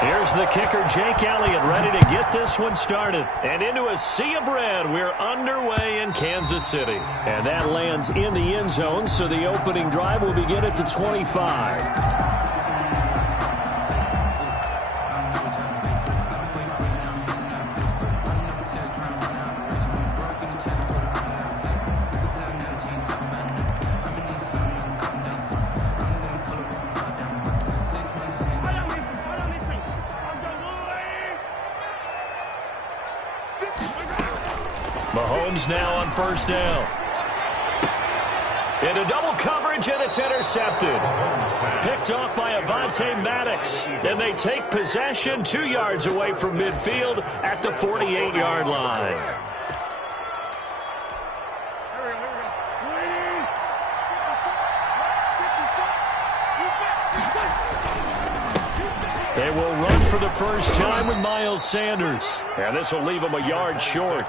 Here's the kicker, Jake Elliott, ready to get this one started. And into a sea of red, we're underway in Kansas City. And that lands in the end zone, so the opening drive will begin at the 25. Mahomes now on first down. Into double coverage, and it's intercepted. Picked off by Avonte Maddox. And they take possession 2 yards away from midfield at the 48-yard line. They will run for the first time with Miles Sanders. And this will leave him a yard short.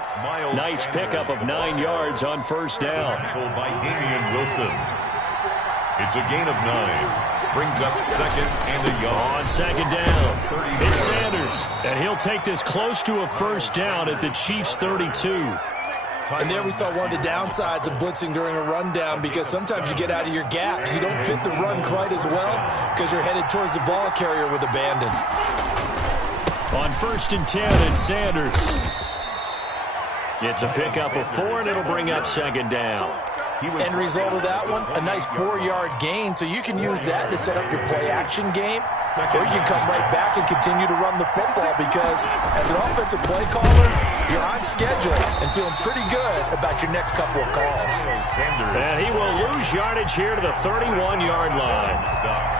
Nice pickup of 9 yards on first down. By Damian Wilson. It's a gain of 9. Brings up second and a yard. On second down, it's Sanders. And he'll take this close to a first down at the Chiefs' 32. And there we saw one of the downsides of blitzing during a rundown, because sometimes you get out of your gaps. You don't fit the run quite as well because you're headed towards the ball carrier with abandon. On first and 10, it's Sanders. It's a pickup of 4, and it'll bring up second down. End result of that one, a nice 4-yard gain, so you can use that to set up your play-action game, or you can come right back and continue to run the football, because as an offensive play caller, you're on schedule and feeling pretty good about your next couple of calls. And he will lose yardage here to the 31-yard line.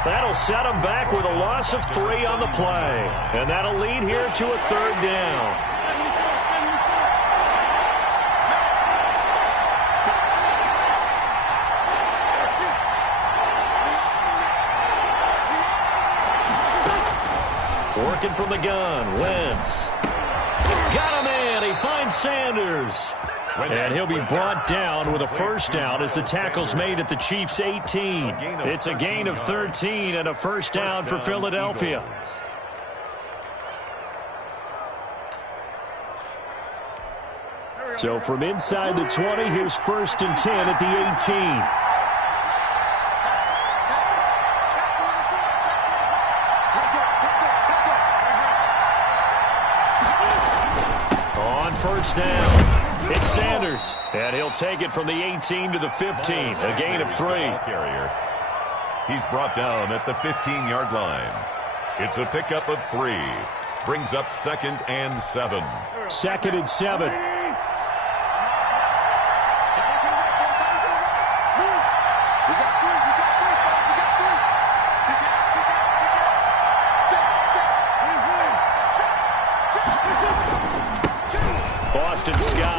That'll set him back with a loss of 3 on the play, and that'll lead here to a third down. Working from the gun, Wentz. Got him in. He finds Sanders. And he'll be brought down with a first down as the tackle's made at the Chiefs' 18. It's a gain of 13 and a first down for Philadelphia. So from inside the 20, here's first and 10 at the 18. First down. It's Sanders. And he'll take it from the 18 to the 15. A gain of 3. He's brought down at the 15-yard line. It's a pickup of 3. Brings up second and 7. Second and 7.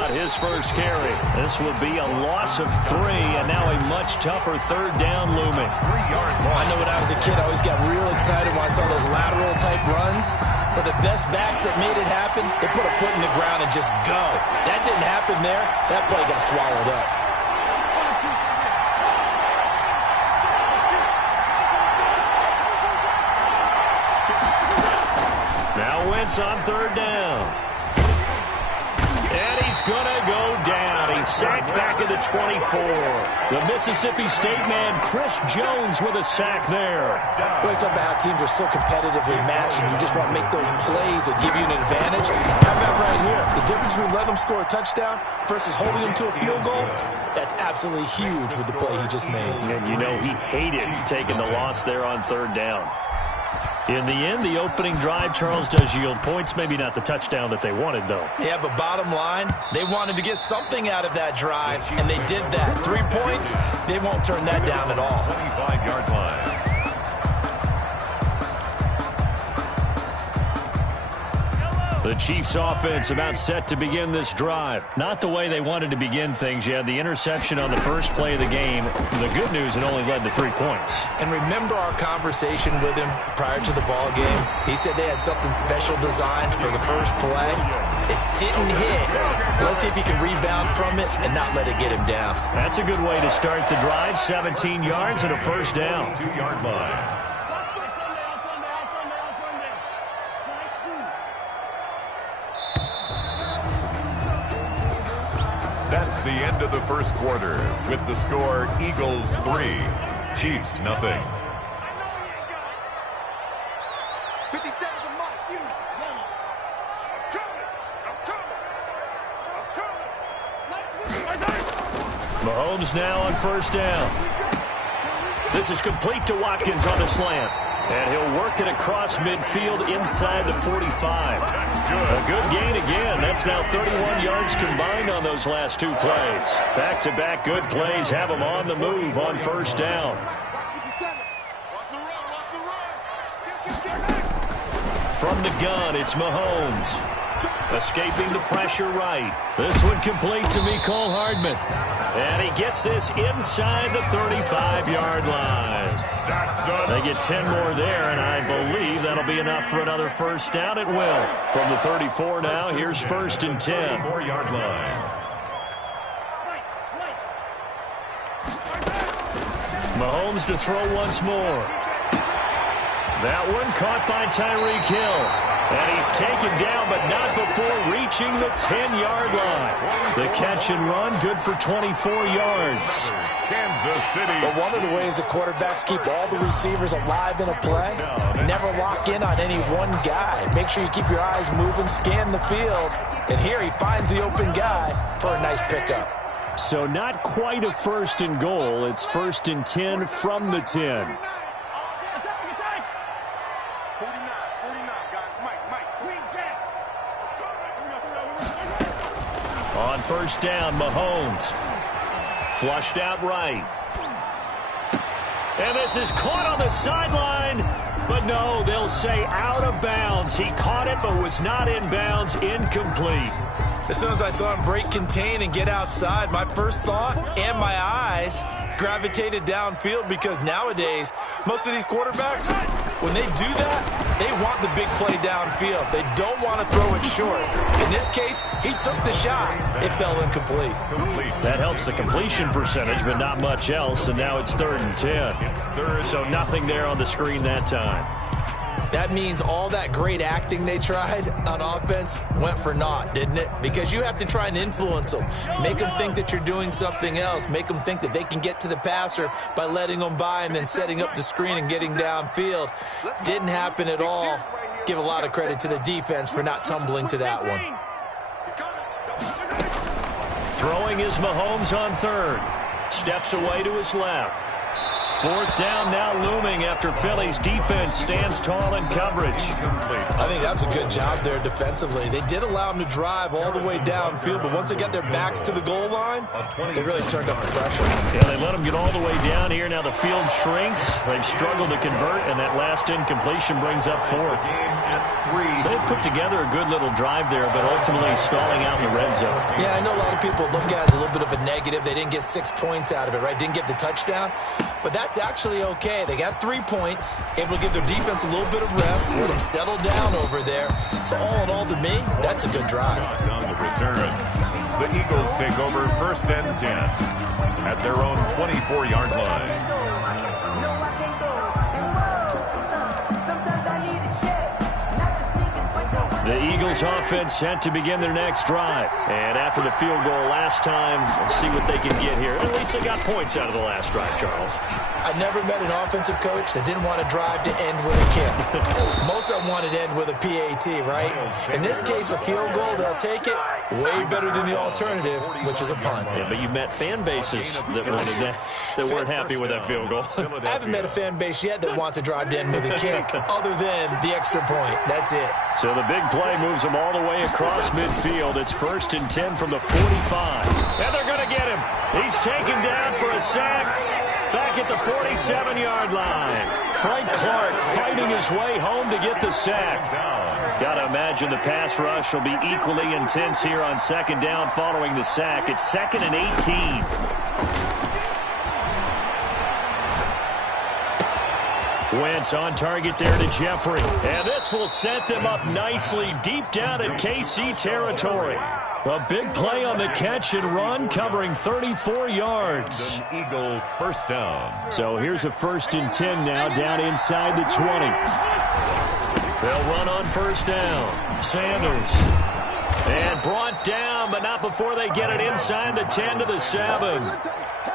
His first carry. This will be a loss of 3, and now a much tougher third down looming. I know when I was a kid, I always got real excited when I saw those lateral type runs, but the best backs that made it happen, they put a foot in the ground and just go. That didn't happen there. That play got swallowed up. Now Wentz on third down. And he's going to go down. He's sacked back at the 24. The Mississippi State man, Chris Jones, with a sack there. Well, it's about how teams are so competitively matched, and you just want to make those plays that give you an advantage. How about right here? The difference between letting them score a touchdown versus holding them to a field goal, that's absolutely huge with the play he just made. And you know he hated taking the loss there on third down. In the end, the opening drive, Charles, does yield points. Maybe not the touchdown that they wanted, though. Yeah, but bottom line, they wanted to get something out of that drive, and they did that. 3 points, they won't turn that down at all. 25-yard line. The Chiefs offense about set to begin this drive. Not the way they wanted to begin things. You had the interception on the first play of the game. The good news, it only led to 3 points. And remember our conversation with him prior to the ball game? He said they had something special designed for the first play. It didn't hit. Let's see if he can rebound from it and not let it get him down. That's a good way to start the drive. 17 yards and a first down. 2-yard line. That's the end of the first quarter with the score Eagles 3, Chiefs nothing. Mahomes now on first down. This is complete to Watkins on a slant. And he'll work it across midfield inside the 45. A good gain again. That's now 31 yards combined on those last two plays. Back-to-back good plays have him on the move on first down. From the gun, it's Mahomes. Escaping the pressure right. This one complete to Mecole Hardman. And he gets this inside the 35-yard line. They get 10 more there, and I believe that'll be enough for another first down. It will. From the 34 now, here's first and 10. 4-yard line. Mahomes to throw once more. That one caught by Tyreek Hill. And he's taken down, but not before reaching the 10-yard line. The catch and run, good for 24 yards. Kansas City. But one of the ways that quarterbacks keep all the receivers alive in a play, never lock in on any one guy. Make sure you keep your eyes moving, scan the field. And here he finds the open guy for a nice pickup. So not quite a first and goal. It's first and 10 from the 10. On first down, Mahomes. Flushed out right. And this is caught on the sideline. But no, they'll say out of bounds. He caught it but was not in bounds. Incomplete. As soon as I saw him break contain and get outside, my first thought and my eyes gravitated downfield, because nowadays, most of these quarterbacks, when they do that, they want the big play downfield. They don't want to throw it short. In this case, he took the shot. It fell incomplete. That helps the completion percentage, but not much else, and now it's 3rd and 10. So nothing there on the screen that time. That means all that great acting they tried on offense went for naught, didn't it? Because you have to try and influence them. Make them think that you're doing something else. Make them think that they can get to the passer by letting them by and then setting up the screen and getting downfield. Didn't happen at all. Give a lot of credit to the defense for not tumbling to that one. Throwing is Mahomes on third. Steps away to his left. 4th down now looming after Philly's defense stands tall in coverage. I think that was a good job there defensively. They did allow them to drive all the way downfield, but once they got their backs to the goal line, they really turned up the pressure. Yeah, they let them get all the way down here. Now the field shrinks. They've struggled to convert, and that last incompletion brings up 4th. So they put together a good little drive there, but ultimately stalling out in the red zone. Yeah, I know a lot of people look at it as a little bit of a negative. They didn't get 6 points out of it, right? Didn't get the touchdown. But that's actually okay. They got 3 points, able to give their defense a little bit of rest, let them settle down over there. So all in all, to me, that's a good drive. On the return, the Eagles take over 1st and 10 at their own 24-yard line. The Eagles offense set to begin their next drive. And after the field goal last time, we'll see what they can get here. At least they got points out of the last drive, Charles. I never met an offensive coach that didn't want to drive to end with a kick. Most of them wanted to end with a PAT, right? In this case, a field goal, they'll take it. Way better than the alternative, which is a punt. Yeah, but you've met fan bases that wanted that weren't happy with that field goal. I haven't met a fan base yet that wants to drive to end with a kick, other than the extra point. That's it. So the big play moves them all the way across midfield. It's 1st and 10 from the 45. And they're going to get him. He's taken down for a sack. Back at the 47-yard line. Frank Clark fighting his way home to get the sack. Got to imagine the pass rush will be equally intense here on 2nd down following the sack. It's 2nd and 18. Wentz on target there to Jeffrey. And this will set them up nicely deep down in KC territory. A big play on the catch and run, covering 34 yards. An Eagle 1st down. So here's a 1st and 10 now, down inside the 20. They'll run on 1st down. Sanders And brought down, but not before they get it inside the 10 to the 7.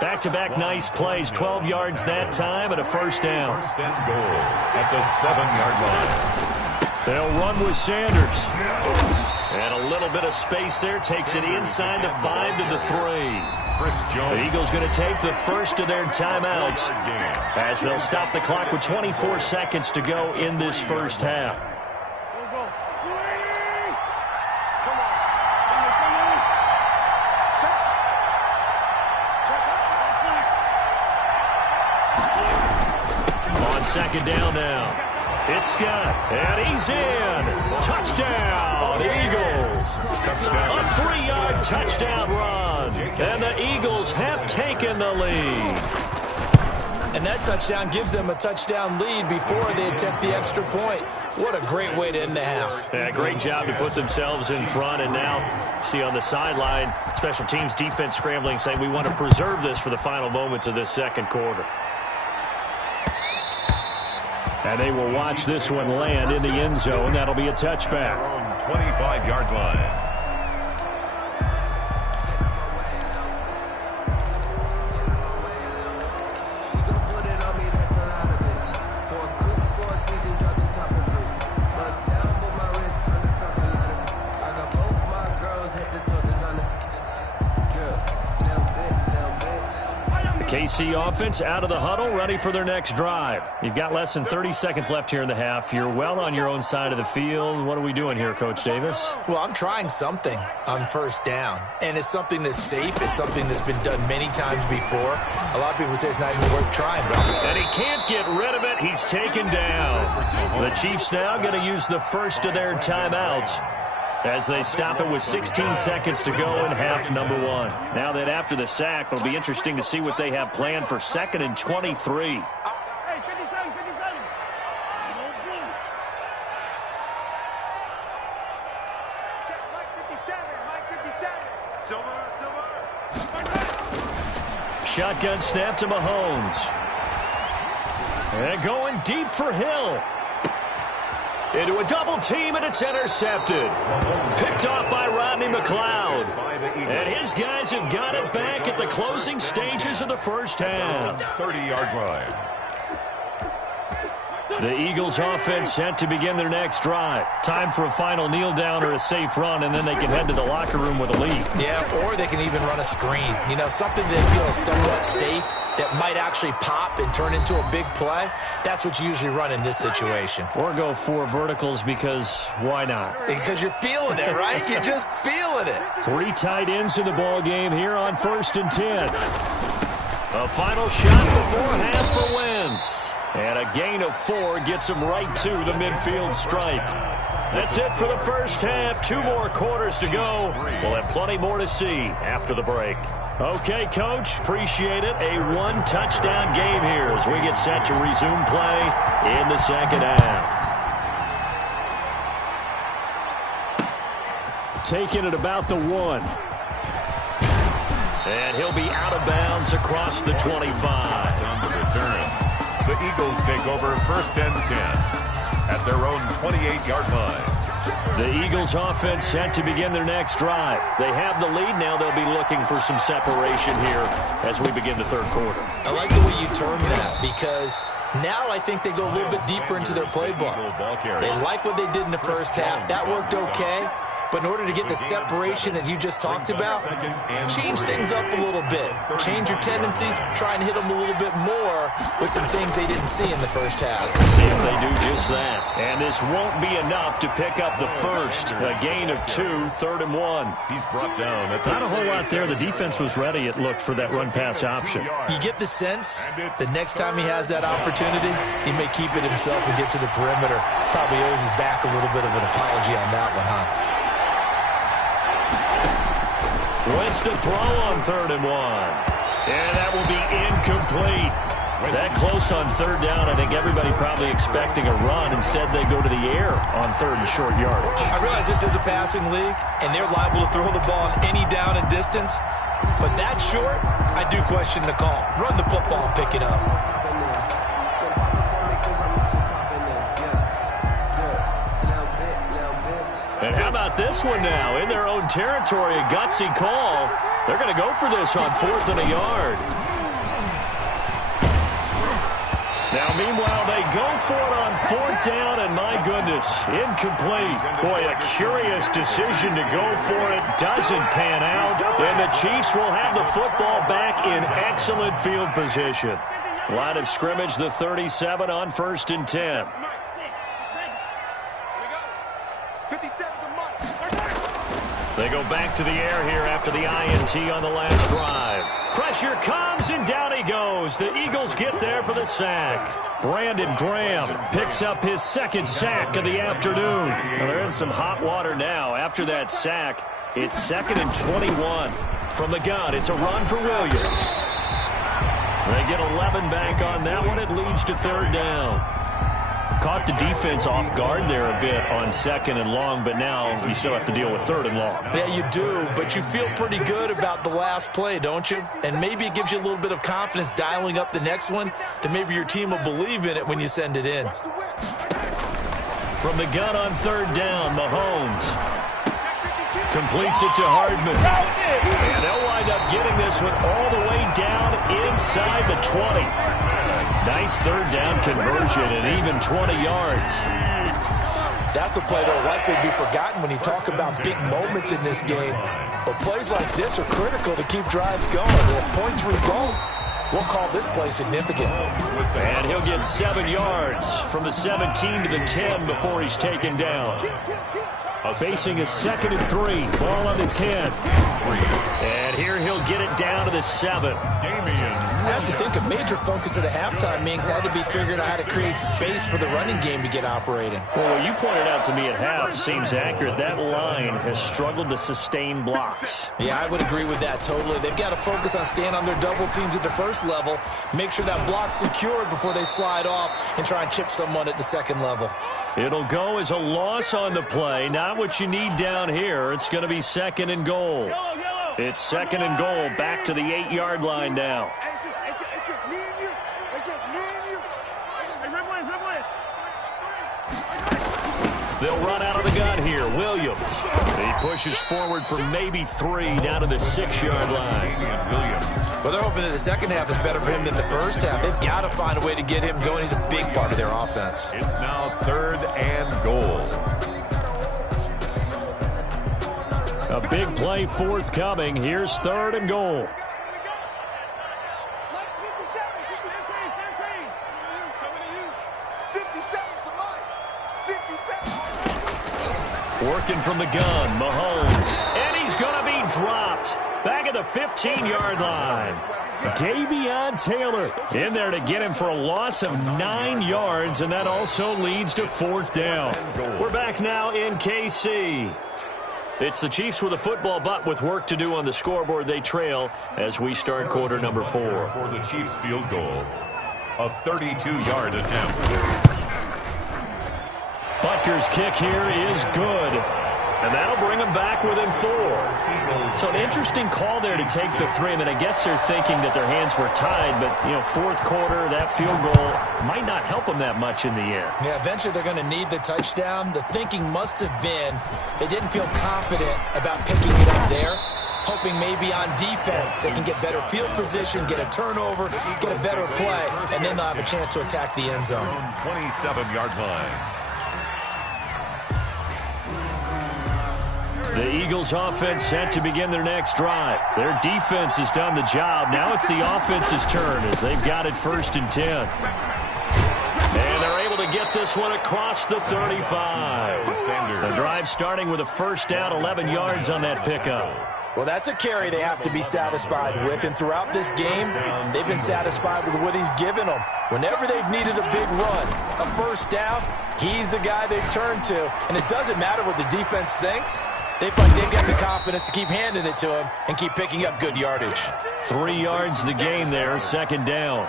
Back-to-back nice plays, 12 yards that time and a first down. First and goal at the 7-yard line. They'll run with Sanders. And a little bit of space there, takes it inside the 5 to the 3. Chris Jones. The Eagles going to take the first of their timeouts as they'll stop the clock with 24 seconds to go in this first half. On second down now. It's Scott, and he's in. Touchdown, Eagles. A 3-yard touchdown run, and the Eagles have taken the lead. And that touchdown gives them a touchdown lead before they attempt the extra point. What a great way to end the half. Yeah, great job to put themselves in front, and now see on the sideline, special teams defense scrambling, saying we want to preserve this for the final moments of this second quarter. And they will watch this one land in the end zone. That'll be a touchback. 25-yard line. KC offense out of the huddle, ready for their next drive. You've got less than 30 seconds left here in the half. You're well on your own side of the field. What are we doing here, Coach Davis? Well, I'm trying something on first down, and it's something that's safe. It's something that's been done many times before. A lot of people say it's not even worth trying, but and he can't get rid of it. He's taken down. The Chiefs now going to use the first of their timeouts as they stop it with 16 seconds to go in half number 1. Now that after the sack, it'll be interesting to see what they have planned for 2nd and 23. Shotgun snap to Mahomes. And going deep for Hill. Into a double team, and it's intercepted. Picked off by Rodney McLeod. And his guys have got it back at the closing stages of the first half. 30-yard line. The Eagles offense set to begin their next drive. Time for a final kneel down or a safe run, and then they can head to the locker room with a lead. Yeah, or they can even run a screen. You know, something that feels somewhat safe that might actually pop and turn into a big play. That's what you usually run in this situation. Or go 4 verticals because why not? Because you're feeling it, right? You're just feeling it. 3 tight ends in the ball game here on 1st and 10. A final shot before half for Wentz. And a gain of 4 gets him right to the midfield stripe. That's it for the first half. 2 more quarters to go. We'll have plenty more to see after the break. Okay, Coach, appreciate it. A 1-touchdown game here as we get set to resume play in the second half. Taking it about the 1. And he'll be out of bounds across the 25. On the return, the Eagles take over 1st and 10 at their own 28-yard line. The Eagles offense set to begin their next drive. They have the lead. Now they'll be looking for some separation here as we begin the third quarter. I like the way you term that because now I think they go a little bit deeper into their playbook. They like what they did in the first half. That worked okay. But in order to get the separation that you just talked about, change things up a little bit. Change your tendencies. Try and hit them a little bit more with some things they didn't see in the first half. See if they do just that. And this won't be enough to pick up the first. A gain of 2, 3rd and 1. He's brought down. Not a whole lot there. The defense was ready, it looked, for that run-pass option. You get the sense the next time he has that opportunity, he may keep it himself and get to the perimeter. Probably owes his back a little bit of an apology on that one, huh? Wentz to throw on 3rd and 1. And that will be incomplete. That close on 3rd down, I think everybody probably expecting a run. Instead, they go to the air on 3rd and short yardage. I realize this is a passing league, and they're liable to throw the ball on any down and distance. But that short, I do question the call. Run the football and pick it up. And how about this one now? In their own territory, a gutsy call. They're going to go for this on 4th and a yard. Now, meanwhile, they go for it on 4th down, and my goodness, incomplete. Boy, a curious decision to go for it. Doesn't pan out, and the Chiefs will have the football back in excellent field position. Line of scrimmage, the 37 on 1st and 10. They go back to the air here after the INT on the last drive. Pressure comes, and down he goes. The Eagles get there for the sack. Brandon Graham picks up his 2nd sack of the afternoon. Well, they're in some hot water now. After that sack, it's 2nd and 21. From the gun, it's a run for Williams. They get 11 back on that one. It leads to 3rd down. Caught the defense off guard there a bit on 2nd and long, but now you still have to deal with 3rd and long. Yeah, you do, but you feel pretty good about the last play, don't you? And maybe it gives you a little bit of confidence dialing up the next one, that maybe your team will believe in it when you send it in. From the gun on 3rd down, Mahomes completes it to Hardman. And they'll wind up getting this one all the way down inside the 20. Nice 3rd down conversion and even 20 yards. That's a play that will likely be forgotten when you talk about big moments in this game. But plays like this are critical to keep drives going. If points result, we'll call this play significant. And he'll get 7 yards from the 17 to the 10 before he's taken down. Facing a 2nd and 3. Ball on the 10. And here he'll get it down to the 7. I have to think a major focus of the halftime meetings had to be figuring out how to create space for the running game to get operating. Well, what you pointed out to me at half seems accurate. That line has struggled to sustain blocks. Yeah, I would agree with that totally. They've got to focus on staying on their double teams at the 1st level, make sure that block's secured before they slide off and try and chip someone at the 2nd level. It'll go as a loss on the play. Not what you need down here. It's going to be 2nd and goal. It's 2nd and goal, back to the 8-yard line now. It's just me and you. It's just me and you. They'll run out of the gun here. Williams. He pushes forward for maybe 3 down to the 6-yard line. Well, they're hoping that the second half is better for him than the first half. They've got to find a way to get him going. He's a big part of their offense. It's now 3rd and goal. A big play forthcoming. Here's 3rd and goal. Working from the gun, Mahomes. And he's going to be dropped. Back at the 15-yard line. Davion Taylor in there to get him for a loss of 9 yards, and that also leads to 4th down. We're back now in KC. It's the Chiefs with a football, but with work to do on the scoreboard. They trail as we start quarter number 4. For the Chiefs field goal, a 32-yard attempt. Butker's kick here is good. And that'll bring them back within 4. So an interesting call there to take the 3. I mean, I guess they're thinking that their hands were tied, but, 4th quarter, that field goal might not help them that much in the end. Yeah, eventually they're going to need the touchdown. The thinking must have been they didn't feel confident about picking it up there, hoping maybe on defense they can get better field position, get a turnover, get a better play, and then they'll have a chance to attack the end zone. 27-yard line. The Eagles offense set to begin their next drive. Their defense has done the job. Now it's the offense's turn as they've got it 1st and 10. And they're able to get this one across the 35. The drive starting with a 1st down, 11 yards on that pickup. Well, that's a carry they have to be satisfied with, and throughout this game, they've been satisfied with what he's given them. Whenever they've needed a big run, a 1st down, he's the guy they've turned to, and it doesn't matter what the defense thinks. They find they've got the confidence to keep handing it to him and keep picking up good yardage. 3 yards the game there, 2nd down.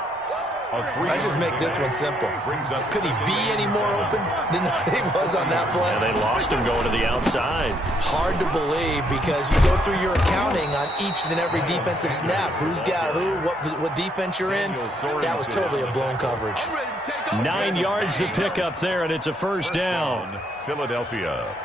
Let's just make this one simple. Could he be any more open than he was on that play? Yeah, they lost him going to the outside. Hard to believe because you go through your accounting on each and every defensive snap. Who's got who, what defense you're in. That was totally a blown coverage. 9 yards to pick up there, and it's a 1st down. Philadelphia.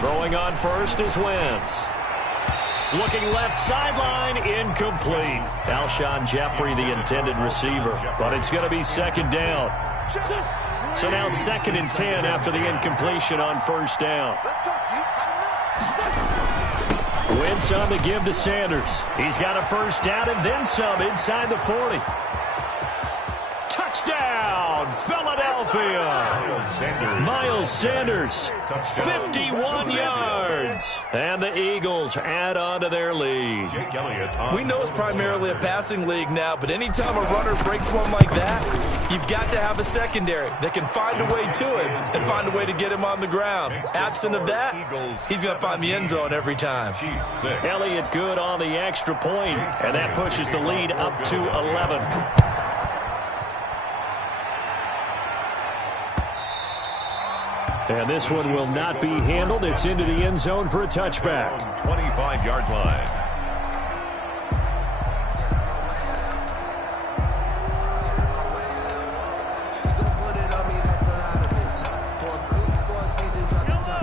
Throwing on first is Wentz. Looking left sideline, incomplete. Alshon Jeffrey, the intended receiver, but it's going to be second down. So now 2nd and 10 after the incompletion on first down. Wentz on the give to Sanders. He's got a first down and then some inside the 40. Touchdown, Philadelphia. Miles Sanders, 51 yards. And the Eagles add on to their lead. We know it's primarily a passing league now, but anytime a runner breaks one like that, you've got to have a secondary that can find a way to him and find a way to get him on the ground. Absent of that, he's going to find the end zone every time. Elliott good on the extra point, and that pushes the lead up to 11. And this one will not be handled. It's into the end zone for a touchback. 25-yard line.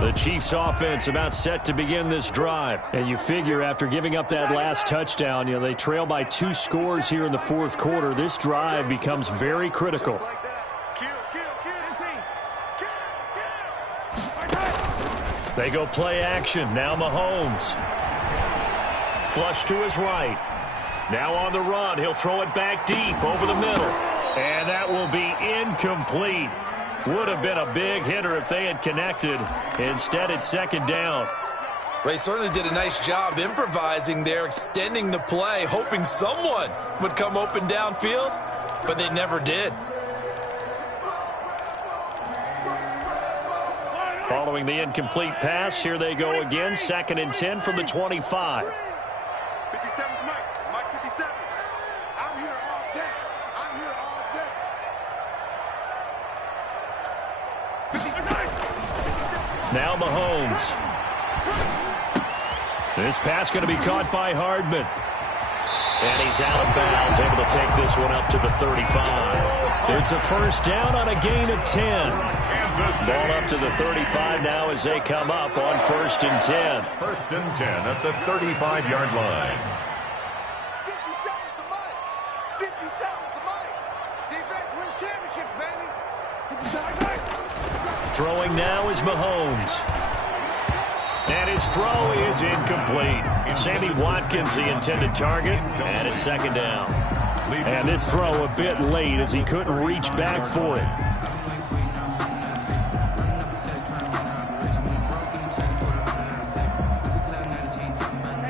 The Chiefs offense about set to begin this drive. And you figure after giving up that last touchdown, they trail by 2 scores here in the 4th quarter. This drive becomes very critical. They go play action. Now Mahomes. Flush to his right. Now on the run. He'll throw it back deep over the middle. And that will be incomplete. Would have been a big hitter if they had connected. Instead, it's second down. They certainly did a nice job improvising there, extending the play, hoping someone would come open downfield, but they never did. Following the incomplete pass, here they go again. 2nd and 10 from the 25. 57 Mike 57. I'm here all day. I'm here all day. Now Mahomes. This pass going to be caught by Hardman. And he's out of bounds, able to take this one up to the 35. It's a first down on a gain of 10. Ball up to the 35 now as they come up on 1st and 10. 1st and 10 at the 35-yard line. 57's the mic. 57's the mic. Defense wins championships, baby. 57's Throwing now is Mahomes. And his throw is incomplete. Sammy Watkins, the intended target, and it's second down. And this throw a bit late as he couldn't reach back for it.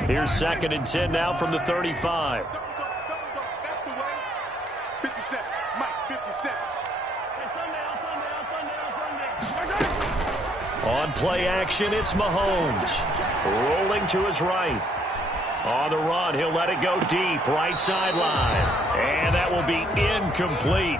Here's 2nd and 10 now from the 35. That's the way. 57. Mike 57. On play action, it's Mahomes. Rolling to his right. On the run, he'll let it go deep, right sideline. And that will be incomplete.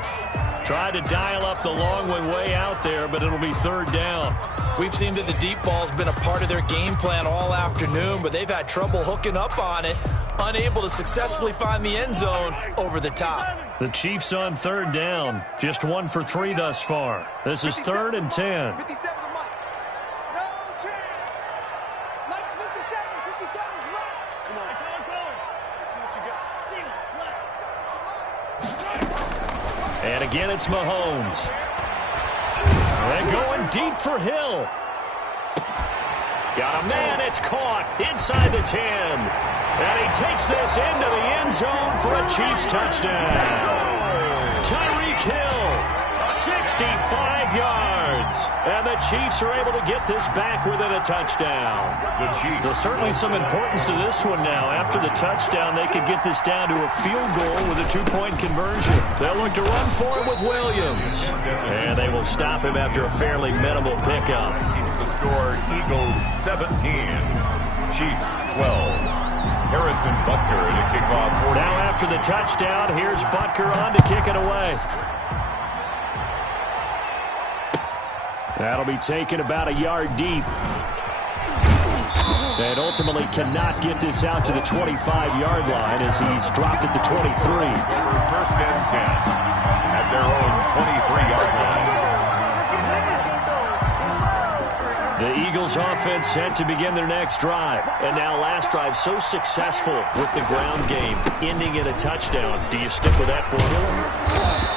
Tried to dial up the long one way out there, but it'll be 3rd down. We've seen that the deep ball's been a part of their game plan all afternoon, but they've had trouble hooking up on it, unable to successfully find the end zone over the top. The Chiefs on 3rd down, just 1 for 3 thus far. This is 3rd and 10. 57 Mike. No chance. Mike's 57. 57's right. Come on. Let's see what you got. And again, it's Mahomes. And going deep for Hill. Got a man, it's caught inside the 10. And he takes this into the end zone for a Chiefs touchdown. Tyreek Hill, 65 yards. And the Chiefs are able to get this back within a touchdown. There's certainly some importance to this one now. After the touchdown, they could get this down to a field goal with a 2-point conversion. They'll look to run for it with Williams. And they will stop him after a fairly minimal pickup. The score, Eagles 17, Chiefs 12. Harrison Butker to kick off. Now after the touchdown, here's Butker on to kick it away. That'll be taken about a yard deep. And ultimately cannot get this out to the 25-yard line as he's dropped at the 23. First and 10 at their own 23-yard line. The Eagles offense set to begin their next drive. And now last drive so successful with the ground game, ending in a touchdown. Do you stick with that formula?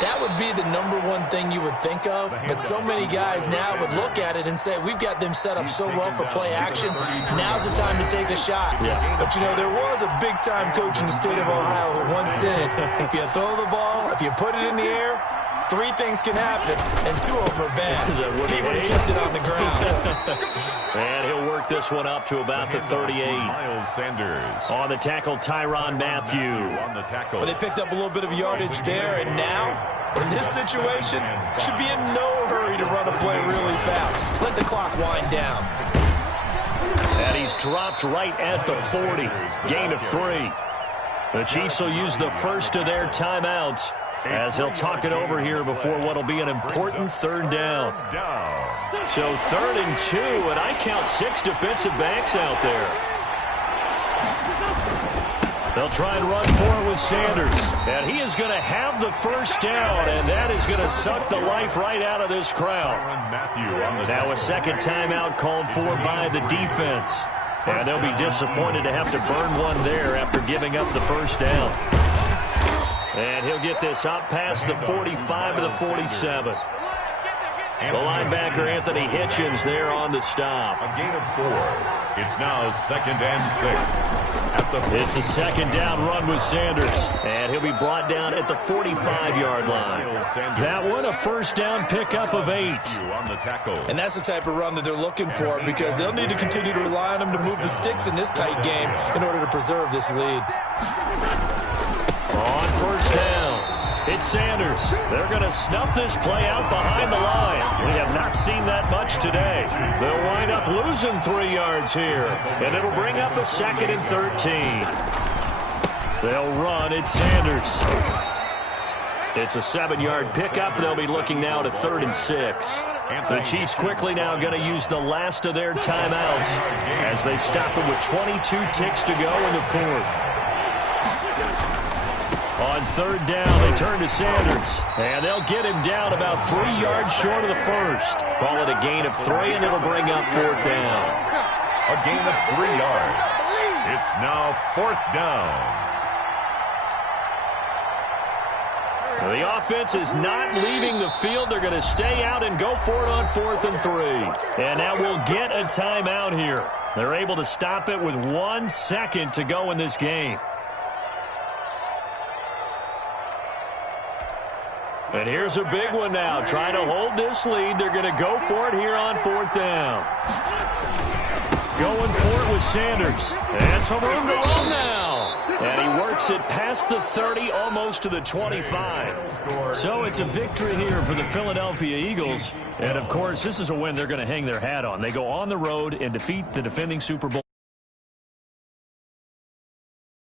That would be the number one thing you would think of, but so many guys now would look at it and say, we've got them set up so well for play action. Now's the time to take a shot. Yeah. But, you know, there was a big-time coach in the state of Ohio who once said, if you throw the ball, if you put it in the air, 3 things can happen, and 2 of them are bad. He would have kissed it on the ground. And he'll work this one up to about the 38. Miles Sanders. On the tackle, Tyrann Mathieu. On the tackle. But they picked up a little bit of yardage there, and now, in this situation, should be in no hurry to run a play really fast. Let the clock wind down. And he's dropped right at the 40. Gain of 3. The Chiefs will use the first of their timeouts as they'll talk it over here before what will be an important third down. So 3rd and 2, and I count 6 defensive backs out there. They'll try and run for it with Sanders. And he is going to have the first down, and that is going to suck the life right out of this crowd. Now a second timeout called for by the defense. And they'll be disappointed to have to burn one there after giving up the first down. And he'll get this up past the 45 to the 47. The linebacker, Anthony Hitchens, there on the stop. A gain of 4. It's now 2nd and 6. It's a second down run with Sanders. And he'll be brought down at the 45-yard line. That one, a first down pickup of 8. And that's the type of run that they're looking for because they'll need to continue to rely on him to move the sticks in this tight game in order to preserve this lead. On first down, it's Sanders. They're going to snuff this play out behind the line. We have not seen that much today. They'll wind up losing 3 yards here, and it'll bring up a 2nd and 13. They'll run. It's Sanders. It's a 7-yard pickup. They'll be looking now to 3rd and 6. The Chiefs quickly now going to use the last of their timeouts as they stop them with 22 ticks to go in the 4th. On 3rd down, they turn to Sanders, and they'll get him down about 3 yards short of the first. Call it a gain of 3, and it'll bring up 4th down. A gain of 3 yards. It's now 4th down. The offense is not leaving the field. They're going to stay out and go for it on 4th and 3. And now we'll get a timeout here. They're able to stop it with 1 second to go in this game. And here's a big one now. Trying to hold this lead. They're going to go for it here on 4th down. Going for it with Sanders. And some room to run now. And he works it past the 30, almost to the 25. So it's a victory here for the Philadelphia Eagles. And, of course, this is a win they're going to hang their hat on. They go on the road and defeat the defending Super Bowl